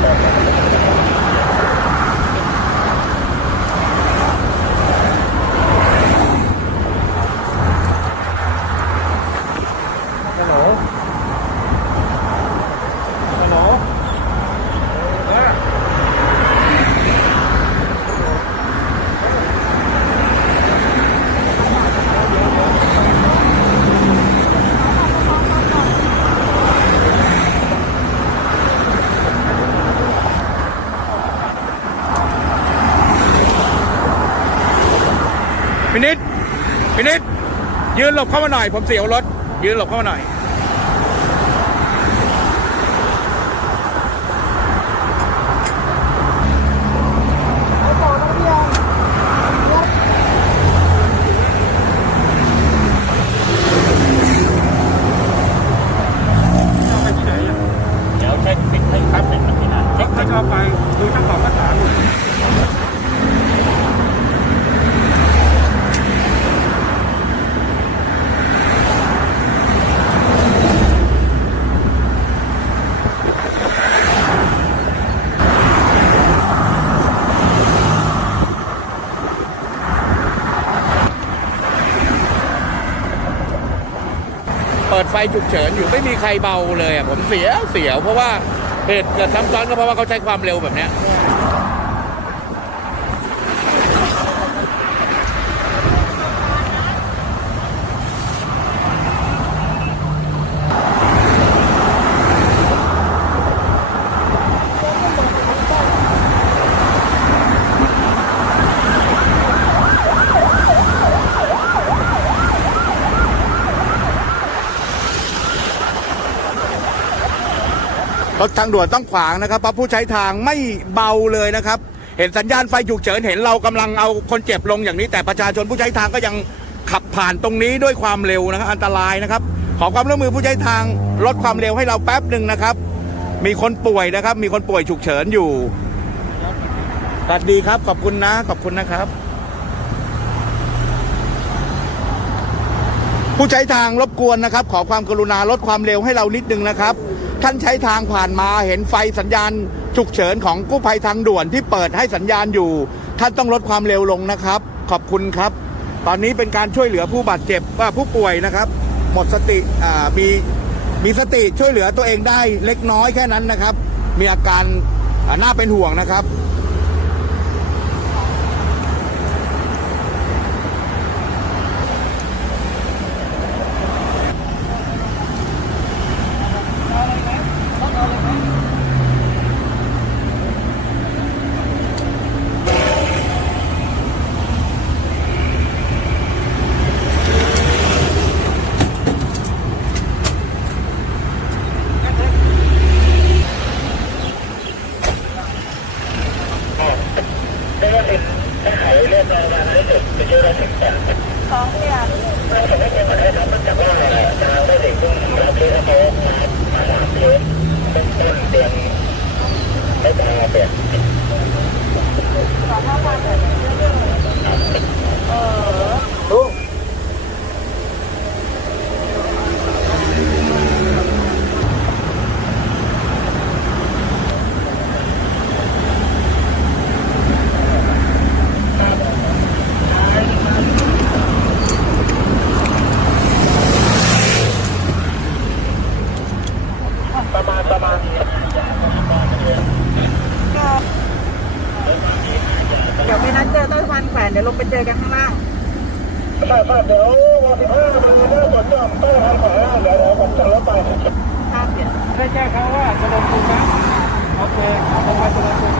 ฮัลโหล ฮัลโหลเออ พินิดพินิดยืนหลบเข้ามาหน่อย ผมเสียวรถ ยืนหลบเข้ามาหน่อยจะเอาไปที่ไหนอะเดี๋ยวเช็คฟิตให้แป๊บหนึ่งนะพี่นะเช็คเขาจะเอาไปดูเจ้าของก็ถามอ ไฟฉุกเฉินอยู่ไม่มีใครเบาเลยอะผมเสียเสียวเพราะว่าเหตุเกิดซ้ำซ้อนก็เพราะว่าเขาใช้ความเร็วแบบเนี้ย รถทางด่วนต้องขวางนะครับเพราะผู้ใช้ทางไม่เบาเลยนะครับ เห็นสัญญาณไฟฉุกเฉินเห็นเรากำลังเอาคนเจ็บลงอย่างนี้ แต่ประชาชนผู้ใช้ทางก็ยังขับผ่านตรงนี้ด้วยความเร็วนะครับอันตรายนะครับขอความร่วมมือผู้ใช้ทางลดความเร็วให้เราแป๊บหนึ่งนะครับ มีคนป่วยนะครับ มีคนป่วยฉุกเฉินอยู่สวัสดีครับ ขอบคุณนะ ขอบคุณนะครับ ผู้ใช้ทางรบกวนนะครับ ขอความกรุณาลดความเร็วให้เรานิดนึงนะครับ ท่านใช้ทางผ่านมาเห็นไฟสัญญาณฉุกเฉินของกู้ภัยทางด่วนที่เปิดให้สัญญาณอยู่ ท่านต้องลดความเร็วลงนะครับ ขอบคุณครับ ตอนนี้เป็นการช่วยเหลือผู้บาดเจ็บว่าผู้ป่วยนะครับ หมดสติมีมีสติช่วยเหลือตัวเองได้เล็กน้อยแค่นั้นนะครับ มีอาการน่าเป็นห่วงนะครับ ได้ว่าเป็นถ้าขายเรียบร้อยมาให้เสร็จจะช่วยเราถึงแต่ สองเดือน ไม่ใช่ไม่เป็นประเทศครับมันจะว่าทางได้เด็กซึ่งรับเลี้ยงเขามาสามเดือนต้นต้นเดือนไม่ตาเปลี่ยน สองห้าวันเดือนเออ ลูก ประมาณประมาณ เดี๋ยวไปนัดานแขวนเดี๋ยวลงไปเจอกันข้างล่างทราบทราบเดี๋ยววันที่ห้ามีเรื่องตรวจจับต้องทำของแล้วเดี๋ยวผมจะรถไปห้าเดี๋ยวได้แจ้งเขาว่าจะลงทุนนะโอเคเอาไปจะลงทุน